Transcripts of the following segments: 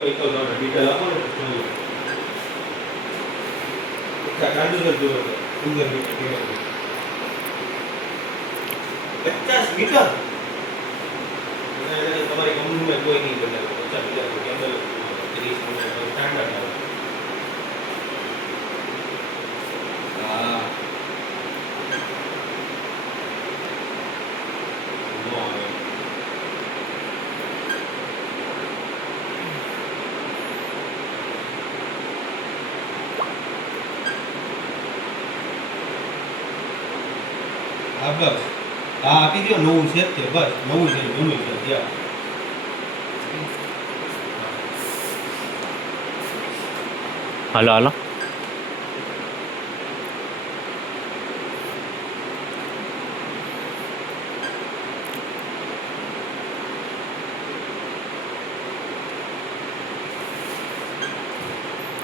ડિટેલ આપો ને તો કાંદુદર જોવો સુંદર મીટર 50 મીટર તમારી કંપનીમાં કોઈ નહીં બનાવે 50 મીટર કેબલ 30 મીટર સ્ટાન્ડર્ડ આવે. હા નો આવે. હા બસ હા આપી દો નવું છે તે બસ નવું છે જૂનું છે ત્યાં હાલો હાલો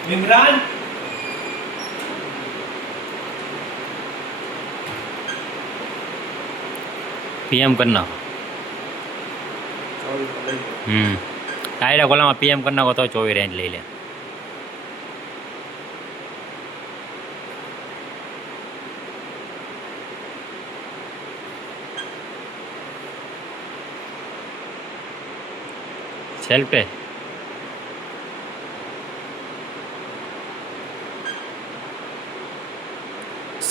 ઇમરાન પીએમ કરી નાખો. ડાયરેક્ટ ઓલામાં પીએમ કરી નાખો તો 24 રેન્જ લઈ લે. સેલ્ફે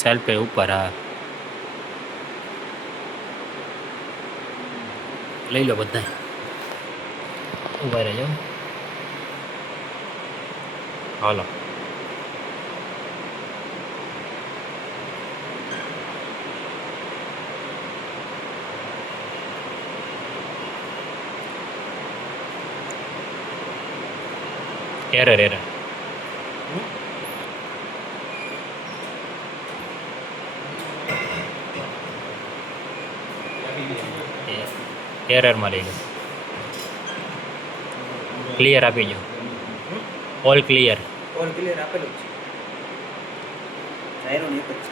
સેલ્ફે ઉપર હા લઈ લો બધા ઉભા રહેજો. હાલો એરર એરરમાં લઈ લો. ક્લિયર આપી દો. ઓલ ક્લિયર આપેલું છે. જાયરો ને એક જ છે.